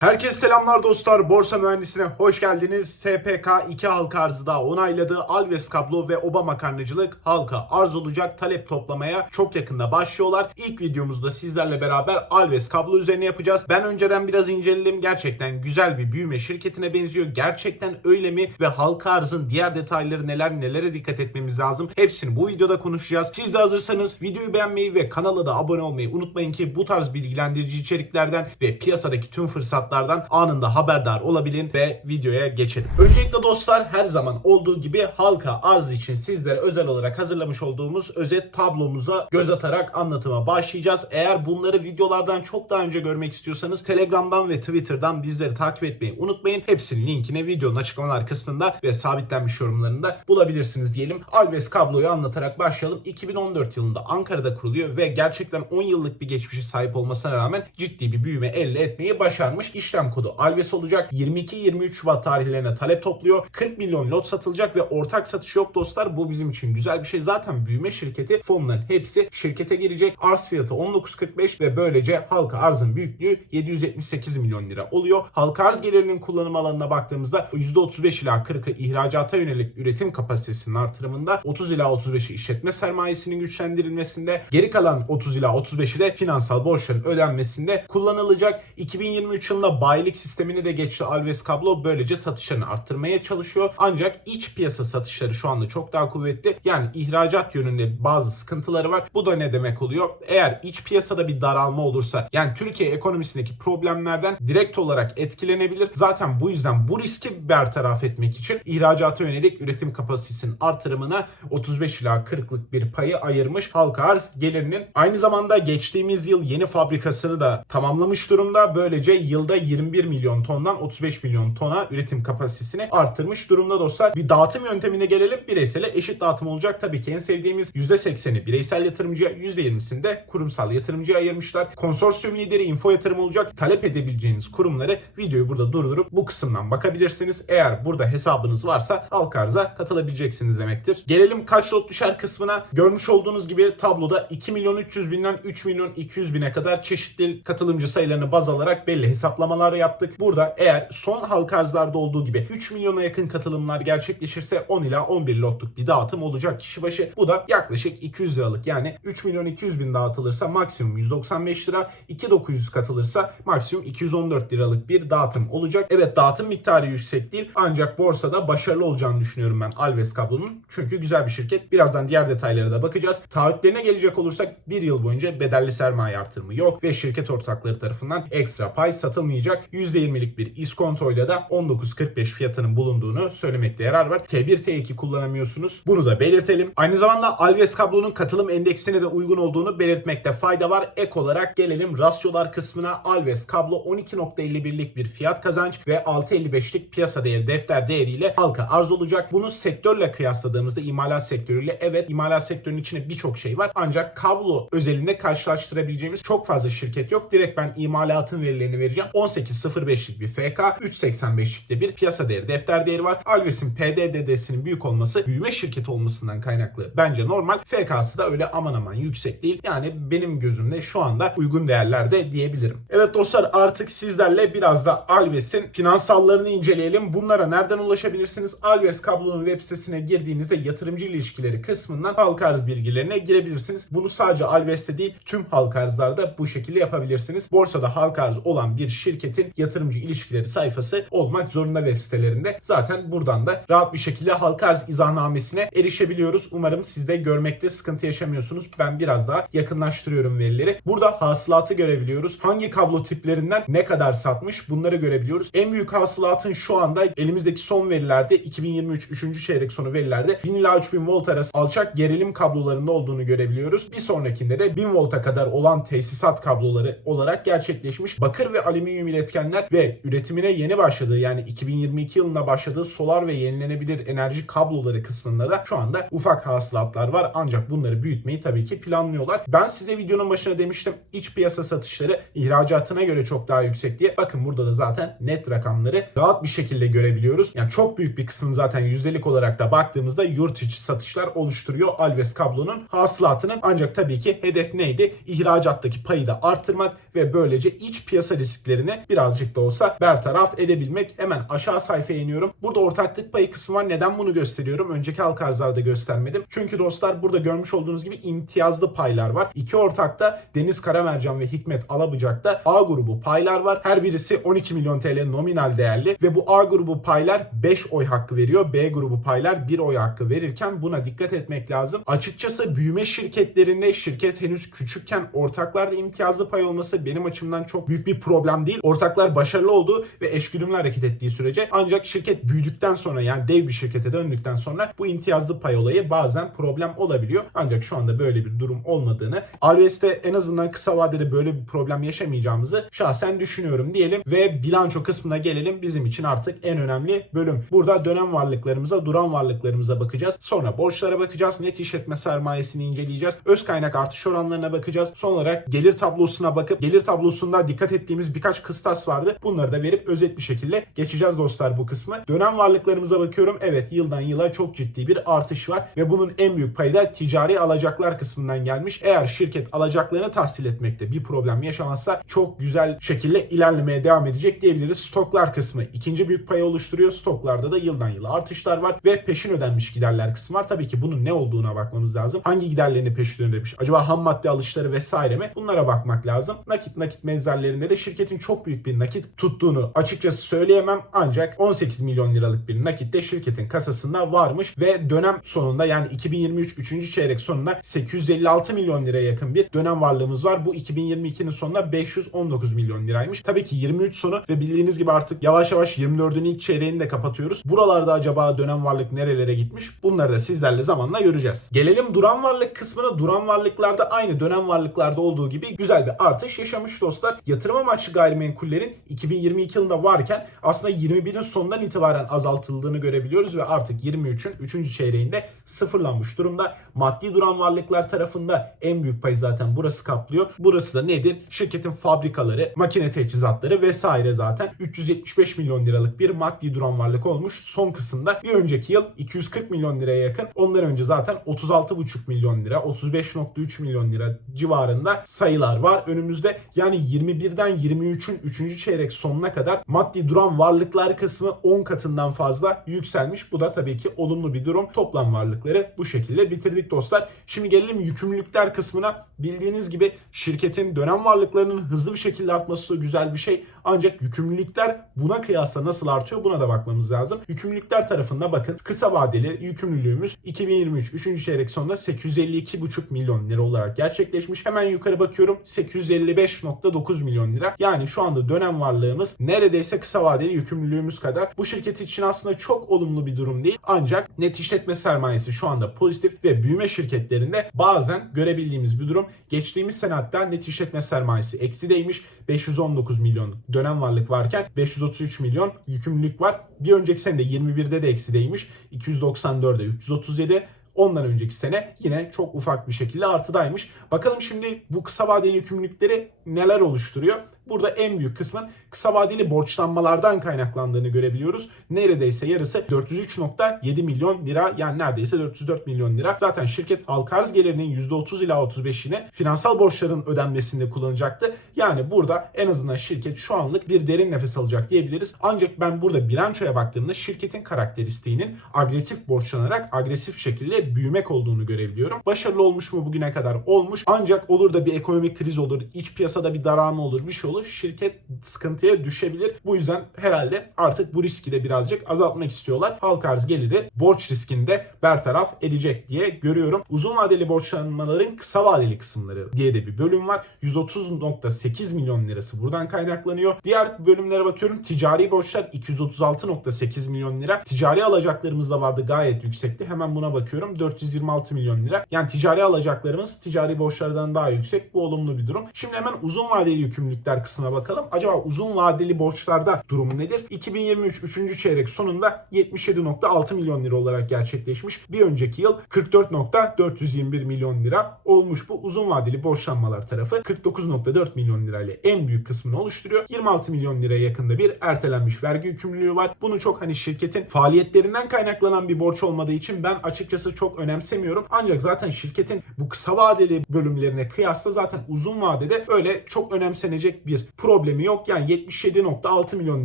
Herkese selamlar dostlar. Borsa Mühendisine hoş geldiniz. SPK 2 halka arzı daha onayladı. Alves kablo ve Oba makarnacılık halka arz olacak. Talep toplamaya çok yakında başlıyorlar. İlk videomuzda sizlerle beraber Alves kablo üzerine yapacağız. Ben önceden biraz inceledim. Gerçekten güzel bir büyüme şirketine benziyor. Gerçekten öyle mi? Ve halka arzın diğer detayları neler nelere dikkat etmemiz lazım? Hepsini bu videoda konuşacağız. Siz de hazırsanız videoyu beğenmeyi ve kanala da abone olmayı unutmayın ki bu tarz bilgilendirici içeriklerden ve piyasadaki tüm fırsatlardan anında haberdar olabilin ve videoya geçelim. Öncelikle dostlar her zaman olduğu gibi halka arz için sizlere özel olarak hazırlamış olduğumuz özet tablomuza göz atarak anlatıma başlayacağız. Eğer bunları videolardan çok daha önce görmek istiyorsanız Telegram'dan ve Twitter'dan bizleri takip etmeyi unutmayın. Hepsinin linkini videonun açıklamalar kısmında ve sabitlenmiş yorumlarında bulabilirsiniz diyelim. Alves kabloyu anlatarak başlayalım. 2014 yılında Ankara'da kuruluyor ve gerçekten 10 yıllık bir geçmişe sahip olmasına rağmen ciddi bir büyüme elde etmeyi başarmış. İşlem kodu Alves olacak. 22-23 Şubat tarihlerine talep topluyor. 40 milyon lot satılacak ve ortak satış yok dostlar. Bu bizim için güzel bir şey. Zaten büyüme şirketi fonların hepsi şirkete girecek. Arz fiyatı 19.45 ve böylece halka arzın büyüklüğü 778 milyon lira oluyor. Halka arz gelirinin kullanım alanına baktığımızda %35 ila 40'ı ihracata yönelik üretim kapasitesinin artırımında 30 ila 35'i işletme sermayesinin güçlendirilmesinde geri kalan 30 ila 35'i de finansal borçların ödenmesinde kullanılacak. 2023 yılında bayilik sistemini de geçti Alves Kablo böylece satışlarını arttırmaya çalışıyor. Ancak iç piyasa satışları şu anda çok daha kuvvetli. Yani ihracat yönünde bazı sıkıntıları var. Bu da ne demek oluyor? Eğer iç piyasada bir daralma olursa yani Türkiye ekonomisindeki problemlerden direkt olarak etkilenebilir. Zaten bu yüzden bu riski bertaraf etmek için ihracata yönelik üretim kapasitesinin artırımına 35 ila 40'lık bir payı ayırmış halka arz gelirinin. Aynı zamanda geçtiğimiz yıl yeni fabrikasını da tamamlamış durumda. Böylece yılda 21 milyon tondan 35 milyon tona üretim kapasitesini arttırmış durumda dostlar. Bir dağıtım yöntemine gelelim. Bireysele eşit dağıtım olacak. Tabii ki en sevdiğimiz %80'i bireysel yatırımcıya, %20'sini de kurumsal yatırımcıya ayırmışlar. Konsorsiyum lideri info yatırım olacak. Talep edebileceğiniz kurumları videoyu burada durdurup bu kısımdan bakabilirsiniz. Eğer burada hesabınız varsa halka arza katılabileceksiniz demektir. Gelelim kaç lot düşer kısmına. Görmüş olduğunuz gibi tabloda 2 milyon 300 binden 3 milyon 200 bine kadar çeşitli katılımcı sayılarını baz alarak belli hesaplamalar yaptık. Burada eğer son halka arzlarda olduğu gibi 3 milyona yakın katılımlar gerçekleşirse 10 ila 11 lotluk bir dağıtım olacak kişi başı. Bu da yaklaşık 200 liralık yani 3 milyon 200 bin dağıtılırsa maksimum 195 lira. 2900 katılırsa maksimum 214 liralık bir dağıtım olacak. Evet dağıtım miktarı yüksek değil ancak borsada başarılı olacağını düşünüyorum ben Alves kablonun. Çünkü güzel bir şirket. Birazdan diğer detaylara da bakacağız. Taahhütlerine gelecek olursak bir yıl boyunca bedelli sermaye artırımı yok ve şirket ortakları tarafından ekstra pay satılmayacak. %20'lik bir iskontoyla da 19.45 fiyatının bulunduğunu söylemekte yarar var. T1 T2 kullanamıyorsunuz. Bunu da belirtelim. Aynı zamanda Alves kablonun katılım endeksine de uygun olduğunu belirtmekte fayda var. Ek olarak gelelim rasyolar kısmına. Alves kablo 12.51'lik bir fiyat kazanç ve 6.55'lik piyasa değeri defter değeriyle halka arz olacak. Bunu sektörle kıyasladığımızda imalat sektörüyle evet imalat sektörünün içinde birçok şey var. Ancak kablo özelinde karşılaştırabileceğimiz çok fazla şirket yok. Direkt ben imalatın verilerini vereceğim. 18.05'lik bir FK, 3.85'likte bir piyasa değeri defter değeri var. Alves'in PDDD'sinin büyük olması büyüme şirketi olmasından kaynaklı. Bence normal. FK'sı da öyle aman aman yüksek değil. Yani benim gözümde şu anda uygun değerlerde diyebilirim. Evet dostlar artık sizlerle biraz da Alves'in finansallarını inceleyelim. Bunlara nereden ulaşabilirsiniz? Alves kablonun web sitesine girdiğinizde yatırımcı ilişkileri kısmından halka arz bilgilerine girebilirsiniz. Bunu sadece Alves'te değil tüm halka arzlarda bu şekilde yapabilirsiniz. Borsada halka arz olan bir şirketin yatırımcı ilişkileri sayfası olmak zorunda web sitelerinde. Zaten buradan da rahat bir şekilde halka arz izahnamesine erişebiliyoruz. Umarım siz de görmekte sıkıntı yaşamıyorsunuz. Ben biraz daha yakınlaştırıyorum verileri. Burada hasılatı görebiliyoruz. Hangi kablo tiplerinden ne kadar satmış bunları görebiliyoruz. En büyük hasılatın şu anda elimizdeki son verilerde 2023 3. çeyrek sonu verilerde 1000 ila 3000 volt arası alçak gerilim kablolarında olduğunu görebiliyoruz. Bir sonrakinde de 1000 volta kadar olan tesisat kabloları olarak gerçekleşmiş. Bakır ve alüminyum iletkenler ve üretimine yeni başladığı yani 2022 yılında başladığı solar ve yenilenebilir enerji kabloları kısmında da şu anda ufak hasılatlar var. Ancak bunları büyütmeyi tabii ki planlıyorlar. Ben size videonun başına demiştim iç piyasa satışları ihracatına göre çok daha yüksek diye. Bakın burada da zaten net rakamları rahat bir şekilde görebiliyoruz. Yani çok büyük bir kısmını zaten yüzdelik olarak da baktığımızda yurt içi satışlar oluşturuyor Alves kablonun hasılatının. Ancak tabii ki hedef neydi? İhracattaki payı da arttırmak ve böylece iç piyasa risklerini riskini birazcık da olsa bertaraf edebilmek. Hemen aşağı sayfaya iniyorum. Burada ortaklık payı kısmı var. Neden bunu gösteriyorum? Önceki halka arzlarda göstermedim. Çünkü dostlar burada görmüş olduğunuz gibi imtiyazlı paylar var. İki ortakta Deniz Karamercan ve Hikmet Alabıcak'ta A grubu paylar var. Her birisi 12 milyon TL nominal değerli ve bu A grubu paylar 5 oy hakkı veriyor. B grubu paylar 1 oy hakkı verirken buna dikkat etmek lazım. Açıkçası büyüme şirketlerinde şirket henüz küçükken ortaklarda imtiyazlı pay olması benim açımdan çok büyük bir problem değil. Ortaklar başarılı oldu ve eşgüdümlü hareket ettiği sürece ancak şirket büyüdükten sonra yani dev bir şirkete döndükten sonra bu imtiyazlı pay olayı bazen problem olabiliyor. Ancak şu anda böyle bir durum olmadığını Alves'te en azından kısa vadede böyle bir problem yaşamayacağımızı şahsen düşünüyorum diyelim ve bilanço kısmına gelelim. Bizim için artık en önemli bölüm. Burada dönem varlıklarımıza, duran varlıklarımıza bakacağız. Sonra borçlara bakacağız. Net işletme sermayesini inceleyeceğiz. Öz kaynak artış oranlarına bakacağız. Son olarak gelir tablosuna bakıp gelir tablosunda dikkat ettiğimiz birkaç kıstas vardı. Bunları da verip özet bir şekilde geçeceğiz dostlar bu kısmı. Dönem varlıklarımıza bakıyorum. Evet yıldan yıla çok ciddi bir artış var ve bunun en büyük payı da ticari alacaklar kısmından gelmiş. Eğer şirket alacaklarını tahsil etmekte bir problem yaşamazsa çok güzel şekilde ilerlemeye devam edecek diyebiliriz. Stoklar kısmı ikinci büyük payı oluşturuyor. Stoklarda da yıldan yıla artışlar var ve peşin ödenmiş giderler kısmı var. Tabii ki bunun ne olduğuna bakmamız lazım. Hangi giderlerini peşin ödemiş? Acaba ham madde alışları vesaire mi? Bunlara bakmak lazım. Nakit nakit mezarlarında de şirketin çok büyük bir nakit tuttuğunu açıkçası söyleyemem. Ancak 18 milyon liralık bir nakit de şirketin kasasında varmış ve dönem sonunda yani 2023 3. çeyrek sonunda 856 milyon liraya yakın bir dönem varlığımız var. Bu 2022'nin sonunda 519 milyon liraymış. Tabii ki 23 sonu ve bildiğiniz gibi artık yavaş yavaş 24'ün ilk çeyreğini de kapatıyoruz. Buralarda acaba dönem varlık nerelere gitmiş? Bunları da sizlerle zamanla göreceğiz. Gelelim duran varlık kısmına. Duran varlıklarda aynı dönem varlıklarda olduğu gibi güzel bir artış yaşamış dostlar. Yatırım amaçlı gayrimenkullerin 2022 yılında varken aslında 21'in sonundan itibaren azaltıldığını görebiliyoruz ve artık 23'ün 3. çeyreğinde sıfırlanmış durumda. Maddi duran varlıklar tarafında en büyük payı zaten burası kaplıyor. Burası da nedir? Şirketin fabrikaları, makine teçhizatları vesaire zaten 375 milyon liralık bir maddi duran varlık olmuş. Son kısımda bir önceki yıl 240 milyon liraya yakın. Ondan önce zaten 36,5 milyon lira, 35,3 milyon lira civarında sayılar var önümüzde. Yani 21'den 23'ün 3. çeyrek sonuna kadar maddi duran varlıklar kısmı 10 katından fazla yükselmiş. Bu da tabii ki olumlu bir durum. Toplam varlıkları bu şekilde bitirdik dostlar. Şimdi gelelim yükümlülükler kısmına. Bildiğiniz gibi şirketin dönem varlıklarının hızlı bir şekilde artması güzel bir şey. Ancak yükümlülükler buna kıyasla nasıl artıyor buna da bakmamız lazım. Yükümlülükler tarafında bakın kısa vadeli yükümlülüğümüz 2023 3. çeyrek sonunda 852,5 milyon lira olarak gerçekleşmiş. Hemen yukarı bakıyorum 855,9 milyon lira. Yani şu anda dönem varlığımız neredeyse kısa vadeli yükümlülüğümüz kadar. Bu şirket için aslında çok olumlu bir durum değil. Ancak net işletme sermayesi şu anda pozitif ve büyüme şirketlerinde bazen görebildiğimiz bir durum. Geçtiğimiz sene hatta net işletme sermayesi eksideymiş. 519 milyon dönem varlık varken 533 milyon yükümlülük var. Bir önceki sene de 21'de de eksideymiş. 294'e 337 Ondan önceki sene yine çok ufak bir şekilde artıdaymış. Bakalım şimdi bu kısa vadeli yükümlülükleri neler oluşturuyor? Burada en büyük kısmın kısa vadeli borçlanmalardan kaynaklandığını görebiliyoruz. Neredeyse yarısı 403.7 milyon lira yani neredeyse 404 milyon lira. Zaten şirket halka arz gelirinin %30 ila 35'ini finansal borçların ödenmesinde kullanacaktı. Yani burada en azından şirket şu anlık bir derin nefes alacak diyebiliriz. Ancak ben burada bilançoya baktığımda şirketin karakteristiğinin agresif borçlanarak agresif şekilde büyümek olduğunu görebiliyorum. Başarılı olmuş mu bugüne kadar? Olmuş. Ancak olur da bir ekonomik kriz olur, iç piyasada bir daralma olur, bir şey olur. Şirket sıkıntıya düşebilir. Bu yüzden herhalde artık bu riski de birazcık azaltmak istiyorlar. Halka arz geliri borç riskini de bertaraf edecek diye görüyorum. Uzun vadeli borçlanmaların kısa vadeli kısımları diye de bir bölüm var. 130.8 milyon lirası buradan kaynaklanıyor. Diğer bölümlere bakıyorum. Ticari borçlar 236.8 milyon lira. Ticari alacaklarımız da vardı gayet yüksekti. Hemen buna bakıyorum. 426 milyon lira. Yani ticari alacaklarımız ticari borçlardan daha yüksek. Bu olumlu bir durum. Şimdi hemen uzun vadeli yükümlülükler kısmına bakalım. Acaba uzun vadeli borçlarda durum nedir? 2023 3. çeyrek sonunda 77.6 milyon lira olarak gerçekleşmiş. Bir önceki yıl 44.421 milyon lira olmuş bu uzun vadeli borçlanmalar tarafı 49.4 milyon lirayla en büyük kısmını oluşturuyor. 26 milyon liraya yakında bir ertelenmiş vergi yükümlülüğü var. Bunu çok hani şirketin faaliyetlerinden kaynaklanan bir borç olmadığı için ben açıkçası çok önemsemiyorum. Ancak zaten şirketin bu kısa vadeli bölümlerine kıyasla zaten uzun vadede öyle çok önemsenecek bir bir problemi yok. Yani 77.6 milyon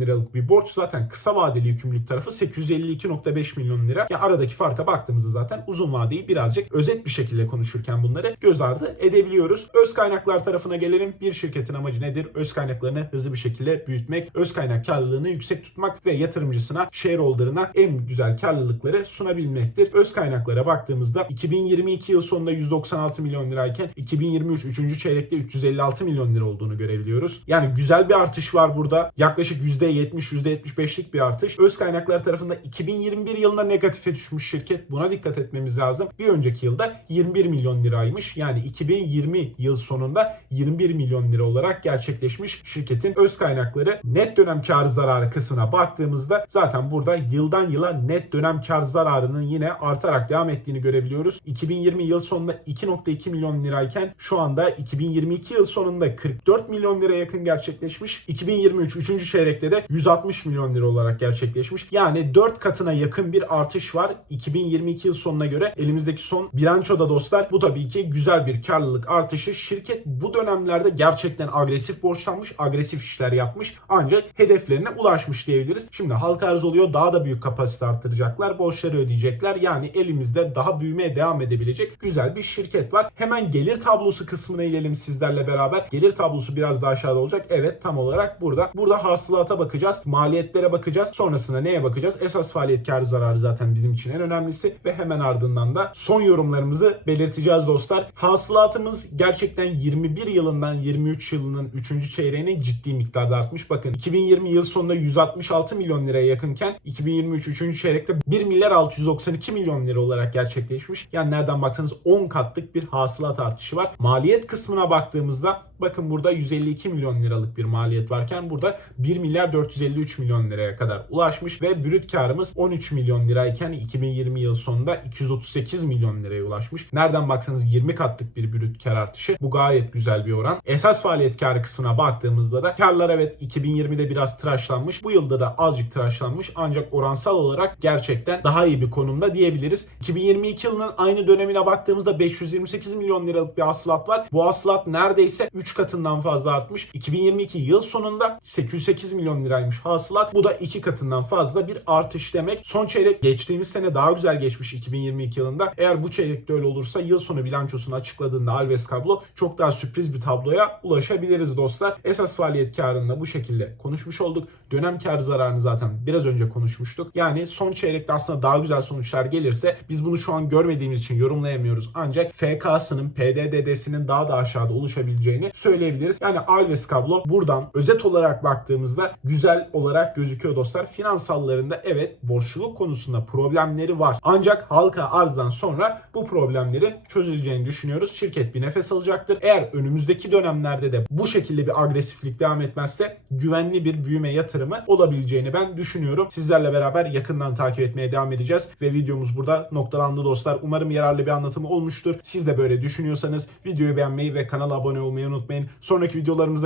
liralık bir borç zaten kısa vadeli yükümlülük tarafı 852.5 milyon lira. Yani aradaki farka baktığımızda zaten uzun vadeyi birazcık özet bir şekilde konuşurken bunları göz ardı edebiliyoruz. Öz kaynaklar tarafına gelelim. Bir şirketin amacı nedir? Öz kaynaklarını hızlı bir şekilde büyütmek, öz kaynak karlılığını yüksek tutmak ve yatırımcısına, shareholder'ına en güzel karlılıkları sunabilmektir. Öz kaynaklara baktığımızda 2022 yıl sonunda 196 milyon lirayken 2023 3. çeyrekte 356 milyon lira olduğunu görebiliyoruz. Yani güzel bir artış var burada. Yaklaşık %70, %75'lik bir artış. Öz kaynaklar tarafında 2021 yılında negatife düşmüş şirket. Buna dikkat etmemiz lazım. Bir önceki yılda 21 milyon liraymış. Yani 2020 yıl sonunda 21 milyon lira olarak gerçekleşmiş şirketin öz kaynakları net dönem kar zararı kısmına baktığımızda zaten burada yıldan yıla net dönem kar zararının yine artarak devam ettiğini görebiliyoruz. 2020 yıl sonunda 2.2 milyon lirayken şu anda 2022 yıl sonunda 44 milyon lira yakın gerçekleşmiş. 2023 3. çeyrekte de 160 milyon lira olarak gerçekleşmiş. Yani 4 katına yakın bir artış var 2022 yıl sonuna göre elimizdeki son bilançoda dostlar. Bu tabii ki güzel bir karlılık artışı. Şirket bu dönemlerde gerçekten agresif borçlanmış, agresif işler yapmış ancak hedeflerine ulaşmış diyebiliriz. Şimdi halka arz oluyor daha da büyük kapasite arttıracaklar, borçları ödeyecekler. Yani elimizde daha büyümeye devam edebilecek güzel bir şirket var. Hemen gelir tablosu kısmına inelim sizlerle beraber. Gelir tablosu biraz daha aşağıda olacak. Evet tam olarak burada. Burada hasılata bakacağız, maliyetlere bakacağız. Sonrasında neye bakacağız? Esas faaliyet karı zararı zaten bizim için en önemlisi ve hemen ardından da son yorumlarımızı belirteceğiz dostlar. Hasılatımız gerçekten 21 yılından 23 yılının 3. çeyreğine ciddi miktarda artmış. Bakın 2020 yıl sonunda 166 milyon liraya yakınken 2023 3. çeyrekte 1 milyar 692 milyon lira olarak gerçekleşmiş. Yani nereden baksanız 10 katlık bir hasılat artışı var. Maliyet kısmına baktığımızda bakın burada 152 milyon liralık bir maliyet varken burada 1 milyar 453 milyon liraya kadar ulaşmış ve brüt karımız 13 milyon lirayken 2020 yıl sonunda 238 milyon liraya ulaşmış. Nereden baksanız 20 katlık bir brüt kar artışı. Bu gayet güzel bir oran. Esas faaliyet karı kısmına baktığımızda da karlar evet 2020'de biraz tıraşlanmış. Bu yılda da azıcık tıraşlanmış ancak oransal olarak gerçekten daha iyi bir konumda diyebiliriz. 2022 yılının aynı dönemine baktığımızda 528 milyon liralık bir hasılat var. Bu hasılat neredeyse 3 katından fazla artmış. 2022 yıl sonunda 808 milyon liraymış hasılat. Bu da 2 katından fazla bir artış demek. Son çeyrek geçtiğimiz sene daha güzel geçmiş 2022 yılında. Eğer bu çeyrekte öyle olursa yıl sonu bilançosunu açıkladığında Alves Kablo çok daha sürpriz bir tabloya ulaşabiliriz dostlar. Esas faaliyet karını bu şekilde konuşmuş olduk. Dönem kar zararını zaten biraz önce konuşmuştuk. Yani son çeyrekte aslında daha güzel sonuçlar gelirse biz bunu şu an görmediğimiz için yorumlayamıyoruz. Ancak FK'sının, PDD'sinin daha da aşağıda oluşabileceğini söyleyebiliriz. Yani Alves Kablo buradan özet olarak baktığımızda güzel olarak gözüküyor dostlar. Finansallarında evet borçluluk konusunda problemleri var. Ancak halka arzdan sonra bu problemlerin çözüleceğini düşünüyoruz. Şirket bir nefes alacaktır. Eğer önümüzdeki dönemlerde de bu şekilde bir agresiflik devam etmezse güvenli bir büyüme yatırımı olabileceğini ben düşünüyorum. Sizlerle beraber yakından takip etmeye devam edeceğiz ve videomuz burada noktalandı dostlar. Umarım yararlı bir anlatımı olmuştur. Siz de böyle düşünüyorsanız videoyu beğenmeyi ve kanala abone olmayı unutmayın. Sonraki videolarımızda